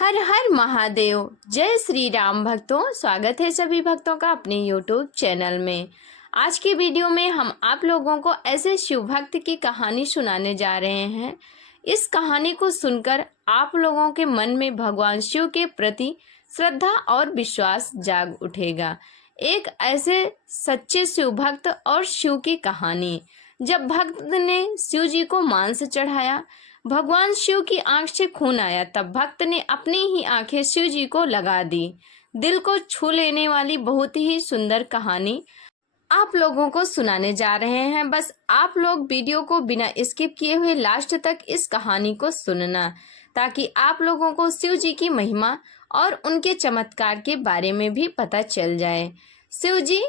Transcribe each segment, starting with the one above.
हर हर महादेव। जय श्री राम भक्तों, स्वागत है सभी भक्तों का अपने YouTube चैनल में। आज की वीडियो में हम आप लोगों को ऐसे शिव भक्त की कहानी सुनाने जा रहे हैं। इस कहानी को सुनकर आप लोगों के मन में भगवान शिव के प्रति श्रद्धा और विश्वास जाग उठेगा। एक ऐसे सच्चे शिव भक्त और शिव की कहानी। जब भक्त ने शिव जी को मांस चढ़ाया, भगवान शिव की आंख से खून आया। तब भक्त ने अपनी ही आंखें शिव जी को लगा दी। दिल को छू लेने वाली बहुत ही सुंदर कहानी आप लोगों को सुनाने जा रहे हैं। बस आप लोग वीडियो को बिना स्किप किए हुए लास्ट तक इस कहानी को सुनना, ताकि आप लोगों को शिव जी की महिमा और उनके चमत्कार के बारे में भी पता चल जाए। शिव जी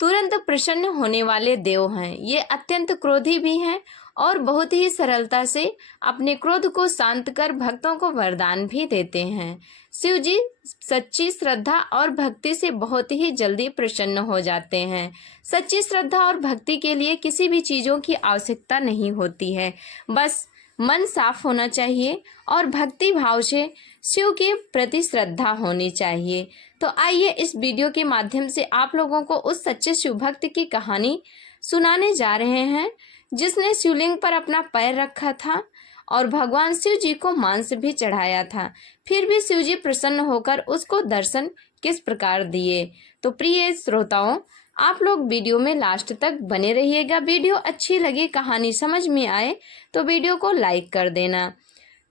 तुरंत प्रसन्न होने वाले देव हैं। ये अत्यंत क्रोधी भी हैं और बहुत ही सरलता से अपने क्रोध को शांत कर भक्तों को वरदान भी देते हैं। शिव जी सच्ची श्रद्धा और भक्ति से बहुत ही जल्दी प्रसन्न हो जाते हैं। सच्ची श्रद्धा और भक्ति के लिए किसी भी चीज़ों की आवश्यकता नहीं होती है, बस मन साफ होना चाहिए और भक्ति भाव से शिव के प्रति श्रद्धा होनी चाहिए। तो आइए इस वीडियो के माध्यम से आप लोगों को उस सच्चे शिव भक्त की कहानी सुनाने जा रहे हैं, जिसने शिवलिंग पर अपना पैर रखा था और भगवान शिव जी को मांस भी चढ़ाया था। फिर भी शिव जी प्रसन्न होकर उसको दर्शन किस प्रकार दिए। तो प्रिय श्रोताओं, आप लोग वीडियो में लास्ट तक बने रहिएगा। वीडियो अच्छी लगे, कहानी समझ में आए तो वीडियो को लाइक कर देना।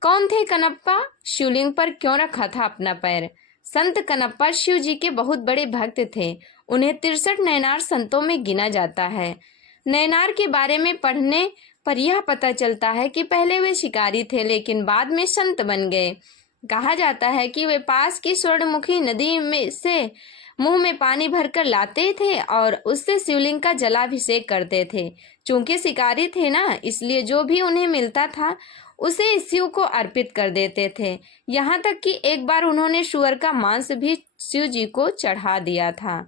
कौन थे कनप्पा? शिवलिंग पर क्यों रखा था अपना पैर? संत कनप्पा शिव जी के बहुत बड़े भक्त थे। उन्हें 63 नैनार संतों में गिना जाता है। नैनार के बारे में पढ़ने पर यह पता चलता है कि पहले वे शिकारी थे, लेकिन बाद में संत बन गए। कहा जाता है कि वे पास की स्वर्णमुखी नदी में से मुंह में पानी भरकर लाते थे और उससे शिवलिंग का जलाभिषेक करते थे। चूंकि शिकारी थे ना, इसलिए जो भी उन्हें मिलता था उसे शिव को अर्पित कर देते थे। यहाँ तक कि एक बार उन्होंने सुअर का मांस भी शिव जी को चढ़ा दिया था।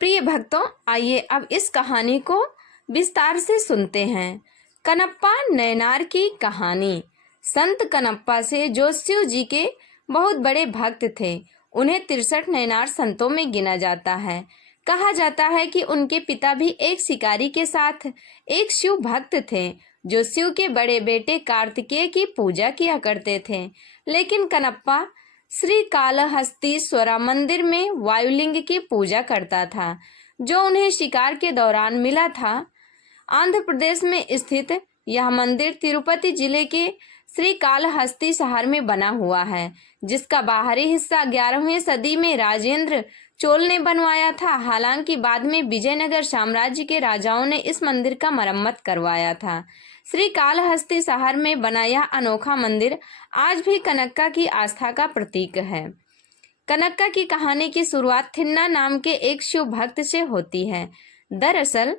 प्रिय भक्तों, आइए अब इस कहानी को विस्तार से सुनते हैं। कनप्पा नैनार की कहानी। संत कनप्पा से जो शिव जी के बहुत बड़े भक्त थे, उन्हें 63 नैनार संतों में गिना जाता है। कहा जाता है कि उनके पिता भी एक शिकारी के साथ एक शिव भक्त थे, जो शिव के बड़े बेटे कार्तिकेय की पूजा किया करते थे। लेकिन कनप्पा श्री कालहस्तीश्वरा मंदिर में वायुलिंग की पूजा करता था, जो उन्हें शिकार के दौरान मिला था। आंध्र प्रदेश में स्थित यह मंदिर तिरुपति जिले के श्री कालहस्ती शहर में बना हुआ है, जिसका बाहरी हिस्सा 11वीं सदी में राजेंद्र चोल ने बनवाया था। हालांकि बाद में विजयनगर साम्राज्य के राजाओं ने इस मंदिर का मरम्मत करवाया था। श्री कालहस्ती शहर में बना यह अनोखा मंदिर आज भी कनक्का की आस्था का प्रतीक है। कनक्का की कहानी की शुरुआत थिन्ना नाम के एक शिव भक्त से होती है। दरअसल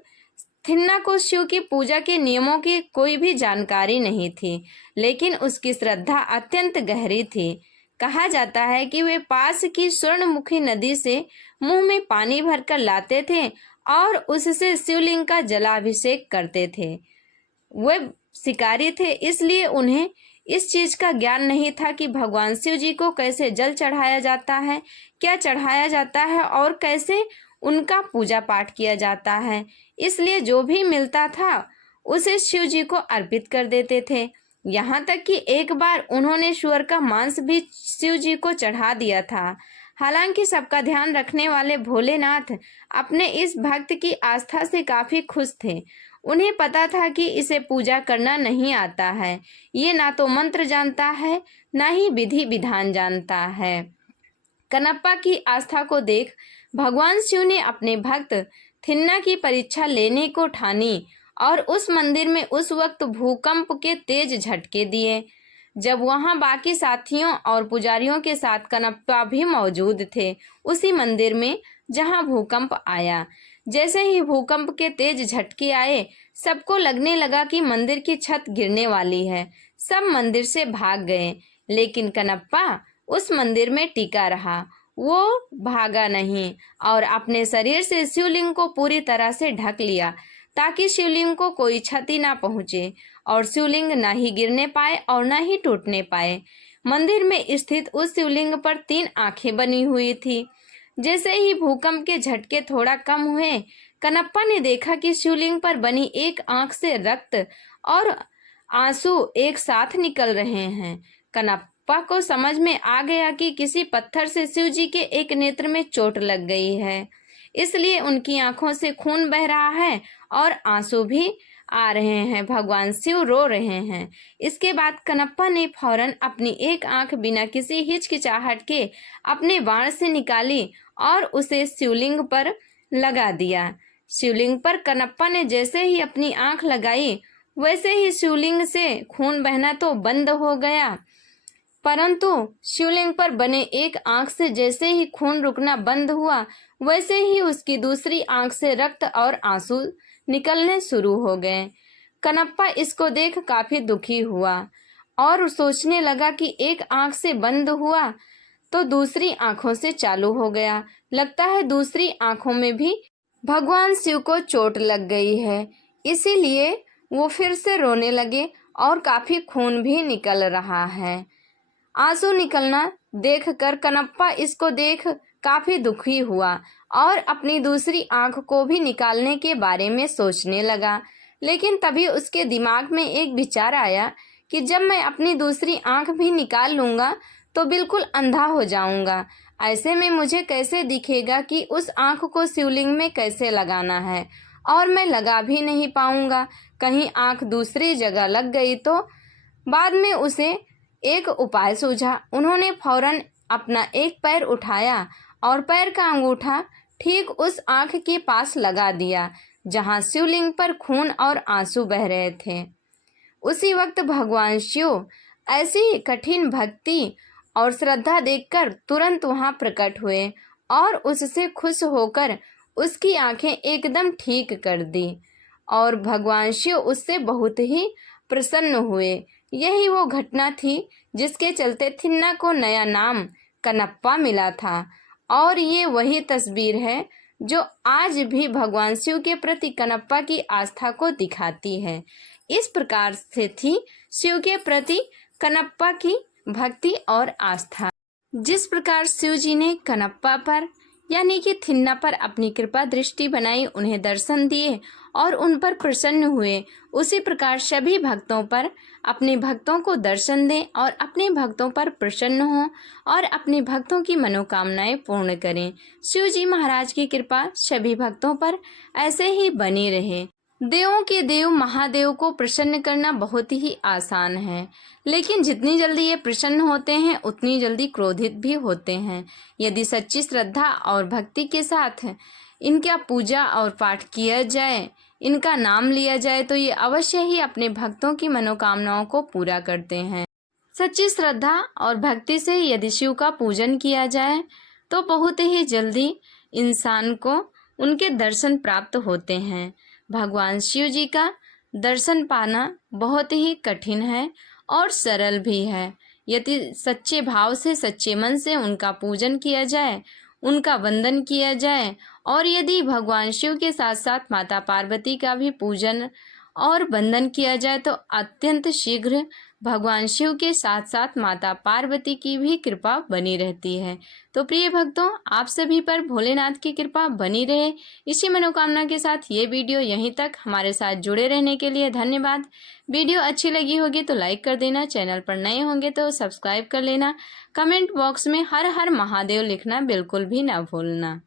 थिन्ना को शिव की पूजा के नियमों की कोई भी जानकारी नहीं थी, लेकिन उसकी श्रद्धा अत्यंत गहरी थी। कहा जाता है कि वे पास की स्वर्णमुखी नदी से मुंह में पानी भरकर लाते थे और उससे शिवलिंग का जलाभिषेक करते थे। वे शिकारी थे, इसलिए उन्हें इस चीज का ज्ञान नहीं था कि भगवान शिव जी को कैसे जल चढ़ाया जाता है, क्या चढ़ाया जाता है और कैसे उनका पूजा पाठ किया जाता है। इसलिए जो भी मिलता था उसे शिव जी को अर्पित कर देते थे। यहाँ तक कि एक बार उन्होंने सुअर का मांस भी शिव जी को चढ़ा दिया था। हालांकि सबका ध्यान रखने वाले भोलेनाथ अपने इस भक्त की आस्था से काफी खुश थे। उन्हें पता था कि इसे पूजा करना नहीं आता है। ये ना तो मंत्र जानता है, ना ही विधि विधान जानता है। कनप्पा की आस्था को देख भगवान शिव ने अपने भक्त थिन्ना की परीक्षा लेने को ठानी और उस मंदिर में उस वक्त भूकंप के तेज झटके दिए। जब वहां बाकी साथियों और पुजारियों के साथ कनप्पा भी मौजूद थे, उसी मंदिर में जहां भूकंप आया। जैसे ही भूकंप के तेज झटके आए, सबको लगने लगा कि मंदिर की छत गिरने वाली है। सब मंदिर से भाग गए, लेकिन कनप्पा उस मंदिर में टिका रहा। वो भागा नहीं और अपने शरीर से शिवलिंग को पूरी तरह से ढक लिया, ताकि शिवलिंग को कोई क्षति ना पहुंचे और शिवलिंग ना ही गिरने पाए और ना ही टूटने पाए। मंदिर में स्थित उस शिवलिंग पर 3 आंखें बनी हुई थी। जैसे ही भूकंप के झटके थोड़ा कम हुए, कनप्पा ने देखा कि शिवलिंग पर बनी एक आंख से रक्त और आंसू एक साथ निकल रहे हैं। कनप्पा को समझ में आ गया कि किसी पत्थर से शिव जी के एक नेत्र में चोट लग गई है, इसलिए उनकी आंखों से खून बह रहा है और आंसू भी आ रहे हैं। भगवान शिव रो रहे हैं। इसके बाद कनप्पा ने फौरन अपनी एक आंख बिना किसी हिचकिचाहट के अपने बाण से निकाली और उसे शिवलिंग पर लगा दिया। शिवलिंग पर कनप्पा ने जैसे ही अपनी आंख लगाई, वैसे ही शिवलिंग से खून बहना तो बंद हो गया, परंतु शिवलिंग पर बने एक आंख से जैसे ही खून रुकना बंद हुआ, वैसे ही उसकी दूसरी आंख से रक्त और आंसू निकलने शुरू हो गए। कनप्पा इसको देख काफी दुखी हुआ और सोचने लगा कि एक आंख से बंद हुआ तो दूसरी आंखों से चालू हो गया। लगता है दूसरी आंखों में भी भगवान शिव को चोट लग गई है, इसीलिए वो फिर से रोने लगे और काफी खून भी निकल रहा है। आंसू निकलना देखकर कनप्पा इसको देख काफी दुखी हुआ और अपनी दूसरी आंख को भी निकालने के बारे में सोचने लगा। लेकिन तभी उसके दिमाग में एक विचार आया कि जब मैं अपनी दूसरी आंख भी निकाल लूंगा तो बिल्कुल अंधा हो जाऊंगा। ऐसे में मुझे कैसे दिखेगा कि उस आंख को शिवलिंग में कैसे लगाना है, और मैं लगा भी नहीं पाऊंगा। कहीं आंख दूसरी जगह लग गई तो। बाद में उसे एक उपाय सूझा। उन्होंने फौरन अपना एक पैर उठाया और पैर का अंगूठा ठीक उस आंख के पास लगा दिया जहां शिवलिंग पर खून और आंसू बह रहे थे। उसी वक्त भगवान शिव ऐसी कठिन भक्ति और श्रद्धा देखकर तुरंत वहां प्रकट हुए और उससे खुश होकर उसकी आंखें एकदम ठीक कर दी और भगवान शिव उससे बहुत ही प्रसन्न हुए। यही वो घटना थी जिसके चलते थिन्ना को नया नाम कनप्पा मिला था, और ये वही तस्वीर है जो आज भी भगवान शिव के प्रति कनप्पा की आस्था को दिखाती है। इस प्रकार से थी शिव के प्रति कनप्पा की भक्ति और आस्था। जिस प्रकार शिव जी ने कनप्पा पर यानी कि थिन्ना पर अपनी कृपा दृष्टि बनाई, उन्हें दर्शन दिए और उन पर प्रसन्न हुए, उसी प्रकार सभी भक्तों पर अपने भक्तों को दर्शन दें और अपने भक्तों पर प्रसन्न हों और अपने भक्तों की मनोकामनाएं पूर्ण करें। शिव जी महाराज की कृपा सभी भक्तों पर ऐसे ही बनी रहे। देवों के देव महादेव को प्रसन्न करना बहुत ही आसान है, लेकिन जितनी जल्दी ये प्रसन्न होते हैं उतनी जल्दी क्रोधित भी होते हैं। यदि सच्ची श्रद्धा और भक्ति के साथ इनका पूजा और पाठ किया जाए, इनका नाम लिया जाए, तो ये अवश्य ही अपने भक्तों की मनोकामनाओं को पूरा करते हैं। सच्ची श्रद्धा और भक्ति से यदि शिव का पूजन किया जाए तो बहुत ही जल्दी इंसान को उनके दर्शन प्राप्त होते हैं। भगवान शिव जी का दर्शन पाना बहुत ही कठिन है और सरल भी है। यदि सच्चे भाव से, सच्चे मन से उनका पूजन किया जाए, उनका वंदन किया जाए, और यदि भगवान शिव के साथ साथ माता पार्वती का भी पूजन और वंदन किया जाए तो अत्यंत शीघ्र भगवान शिव के साथ साथ माता पार्वती की भी कृपा बनी रहती है। तो प्रिय भक्तों, आप सभी पर भोलेनाथ की कृपा बनी रहे, इसी मनोकामना के साथ ये वीडियो यहीं तक। हमारे साथ जुड़े रहने के लिए धन्यवाद। वीडियो अच्छी लगी होगी तो लाइक कर देना, चैनल पर नए होंगे तो सब्सक्राइब कर लेना, कमेंट बॉक्स में हर हर महादेव लिखना बिल्कुल भी ना भूलना।